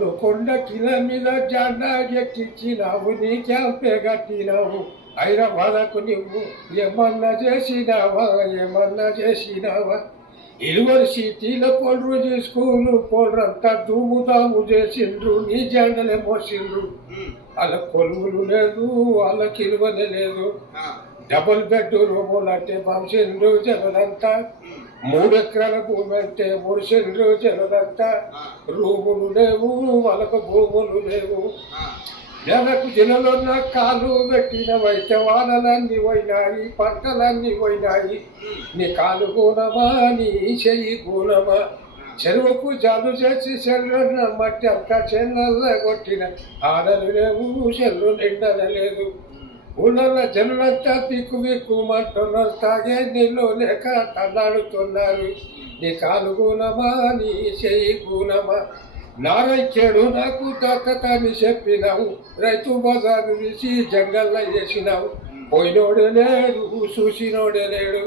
గోలుకొండ కిల మీద జెండా ఎక్కించినావు, నీ క్యాంపే కట్టినావు. హైదరాబాదకు నువ్వు ఏమన్నా చేసినావా, ఏమన్నా చేసినావా? యూనివర్సిటీల పోల్రు స్కూలు పోల్రంతా ధూముదాము చేసిండ్రు, నీ జెండలే మోసిండ్రు. వాళ్ళ కొలువులు లేదు, వాళ్ళ కిలువనే లేదు. డబుల్ బెడ్ రూములు అంటే పంచిండ్రు జనులంతా. 3 ఎకరాల భూమి అంటే మురిసిండ్రు జనులంతా. రూములు లేవు, వాళ్ళకు భూములు లేవు. నెలకు జనులున్న కాలు పెట్టినవైతే వానలన్నీ పోయినాయి, పంటలన్నీ పోయినాయి. నీ కాలు గుణమా, నీ చెయ్యి గుణమా? చెరువుకు జాలు చేసి చెల్లున్న మట్టి అంతా చెన్నల్ల కొట్టిన ఆడలు లేవు, చెల్లు నిండలేదు. ఊళ్ళ జనులంతా దిక్కు దిక్కుమంటున్నారు, తాగే నీళ్ళు లేక తన్నాడుతున్నారు. నీ కాలు గుణమా, నీ చెయ్యి గుణమా? నారైకేడు నాకు దక్కతని చెప్పినావు, రైతు బజారు తీసి జంగల్లో వేసినావు. పోయినోడే లేడు, చూసినోడే లేడు.